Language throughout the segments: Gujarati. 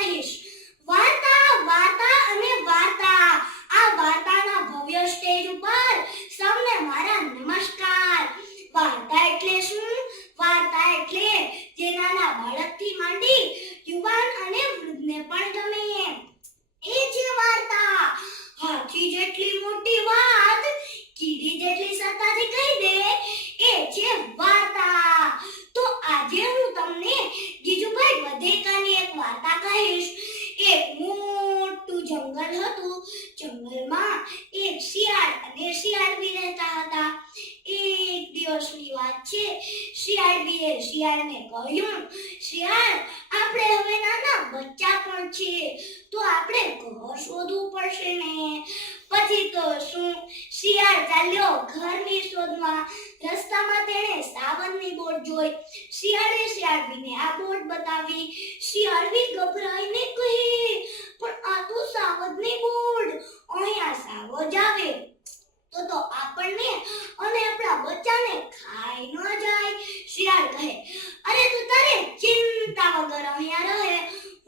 કહીશ. વાર્તા વાર્તા અને વાર્તા. આ વાર્તાના ભવ્ય સ્ટેજ ઉપર સૌને મારા નમસ્કાર. વાર્તા એટલે શું? વાર્તા એટલે જે નાના બાળકથી માંડી યુવાન અને વૃદ્ધને પણ ગમે એ છે વાર્તા. હાથી જેટલી મોટી વાત કીડી જેટલી સરતાથી કહી દે એ છે વાર્તા. તો આજે હું તમને ગીજુભાઈ વધેકાની એક વાર્તા કહીશ. એક મોટું જંગલ હતું. જંગલમાં એક શિયાળ અને શિયાળવી રહેતા હતા. એક દિવસની વાત છે. શિયાળવીએ શિયાળને કહ્યું, શિયાળ, આપણે હવે નાના બચ્ચા પણ છે, તો આપણે ઘર શોધવું પડશે ને. પછી તો શું, શિયાળ ચાલ્યો ઘરની શોધમાં. રસ્તામાં તેણે સાવનની બોટ જોઈ. શિયાળે શિયાળવીને આ બોટ બતાવી. શિયાળવી ગભરાઈને કહે, પણ આ તો સાવજની બોટ, અહીંયા સાવજ આવે તો આપણને અને આપણા બચ્ચાને ખાઈ ન જાય. શિયાળ કહે, અરે તું તારે ચિંતા વગર અહીંયા રહે,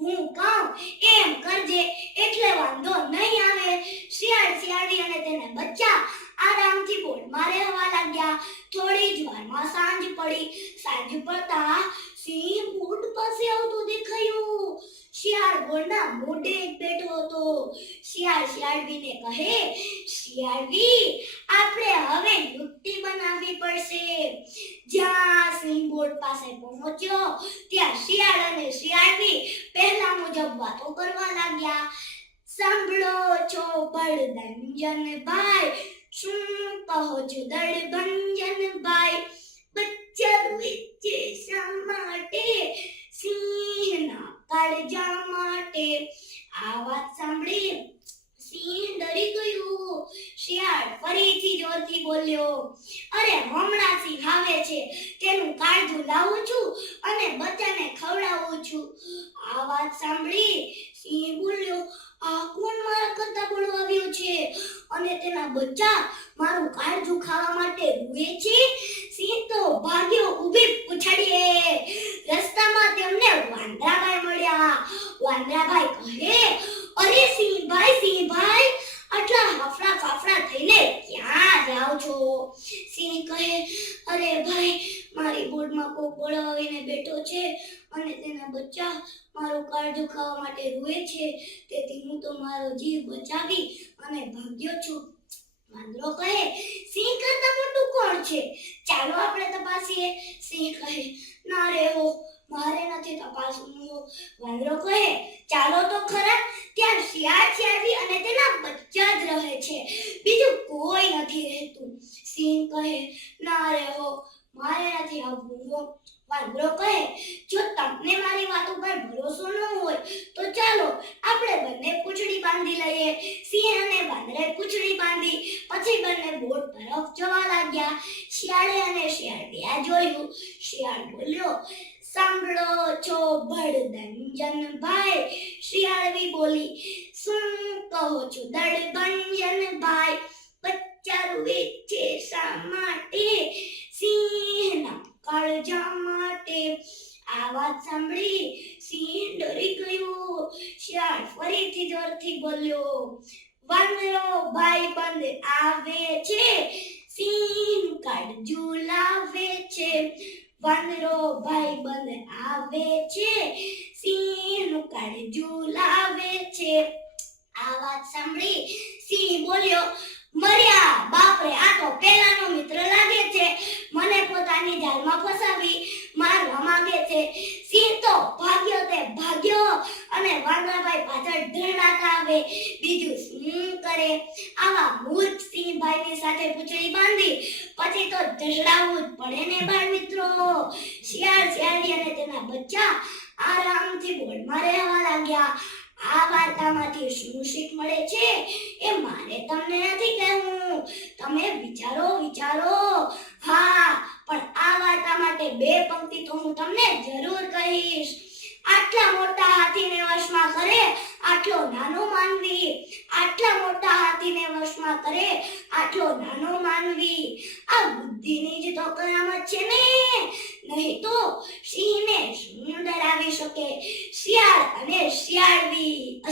હું કહું એમ કરજે એટલે વાંધો નહીં આવે. શિયાળ, શિયાળી અને તેના બચ્ચા આરામથી બોટમાં રહેવા લાગ્યા. થોડી જ વારમાં સાંજ પડી. સાંજ પડતા સિંહ બોટ પાસે આવતો દેખાયો. શિયાળ બોટના મોઢે બેઠો હતો. શિયાળ શિયાળવીને કહે, શિયાળવી, આપણે હવે યુક્તિ બનાવવી પડશે. જ્યાં સિંહ બોટ પાસે પહોંચ્યો ત્યાં શિયાળ અને શિયાળવી પહેલા મુજબ વાતો કરવા લાગ્યા. સાંભળો છો બળદંજનભાઈ, શું કહો છો દળભંજનભાઈ? બચ્ચા રૂચે શા માટે? સિંહના કાળજા માટે. આ વાત સાંભળી સિંહ ડરી ગયું. શિયાળ ફરીથી જોરથી બોલ્યો, અરે હમણાં સિંહ આવે છે, તેનું કાળજું લાવું છું અને બચ્ચાને ખવડાવું છું. આ વાત સાંભળી સિંહ બોલ્યો, આ કોણ મારા કરતા બોલવા આવ્યો છે અને તેના બચ્ચા મારું કાળજું ખાવા માટે રૂએ છે? સિંહ તો ભાગ્યો ઊભી પૂછડીએ. રસ્તામાં તેમને વાંદરાભાઈ મળ્યા. વાંદરાભાઈ કહે, અરે સિંહભાઈ, આટલા હાફડા ફાફડા થઈને ક્યાં જાઓ છો? સિંહ કહે, અરે ભાઈ, મારી બોટમાં કોક બોલાવીને બેઠો છે અને તેના બચ્ચા મારું કાળજું ખાવા માટે રૂએ છે, તેથી હું તો મારો જીવ બચાવી અને ભાગ્યો છું. વાંદરો કહે, સિંહ કરતા મોટું કોણ છે? ચાલો આપણે તપાસીએ. સિંહ કહે, ના રે હો, મારે નથી તપાસવું. વાંદરો કહે, ચાલો તો ખરા, ત્યાં શિયાળ, શિયાળવી અને તેના બચ્ચા જ રહે છે, બીજું કોઈ નથી રહેતું. સિંહ કહે, ના રે હો, મારે નથી આવવું. વાંદરો કહે, જો તમને મારી વાત ઉપર ભરોસો ન હોય તો ચાલો આપણે બંને પૂંછડી બાંધી લઈએ. સિંહ અને વાંદરાએ પૂંછડી બાંધી. પછી બંને બોટ તરફ જવા લાગ્યા. શિયાળે અને શિયાળવીએ આ જોયું. શિયાળ બોલ્યો, સાંભળો છો બળદંજનભાઈ? શિયાળવી બોલી, શું કહો છો દળભંજનભાઈ? બચ્ચા રૂએ છે શા માટે? સિંહના કાળજા માટે. આ વાત સાંભળી સિંહ ડરી ગયો. શિયાળ ફરીથી જોરથી બોલ્યો, વાંદરો ભાઈબંધ આવે છે, સિંહ કાળજું લાવે છે. વાંદરો ભાઈબંધ આવે છે, સિંહનું કાળજું લાવે છે. આ વાત સાંભળી સિંહ બોલ્યો, મર્યા બાપરે, આ તો પેલાનો મિત્ર લાગે છે, મને પોતાની જાળમાં ફસાવી મારવા માંગે છે. સિંહ તો ભાગ્યો અને વાંદરાભાઈ પાછળ ધડાકા આવે. બીજું શું કરે? આવા મૂર્ખ સિંહભાઈની સાથે પૂંછડી બાંધી પછી તો ઢસડાવવું જ પડે ને બાળ મિત્રો. શિયાળ, શિયાળી અને તેના બચ્ચા આરામથી બોટમાં રહેવા લાગ્યા. આ વાર્તામાંથી શું શીખ મળે છે એ મારે તમને નથી કહેવું, તમે વિચારો. હા, પણ આ વાર્તા માટે 2 પંક્તિ તો હું તમને જરૂર કહીશ. આટલા મોટા હાથીને વશમાં કરે આટલો નાનો માનવી, આટલા મોટા હાથી હાથીને વશમાં કરે આટલો નાનો માનવી. આ બુદ્ધિની જ તો કરામત છે ને, નહીં તો સિંહને શું ડરાવી શકે શિયાળ અને શિયાળવી.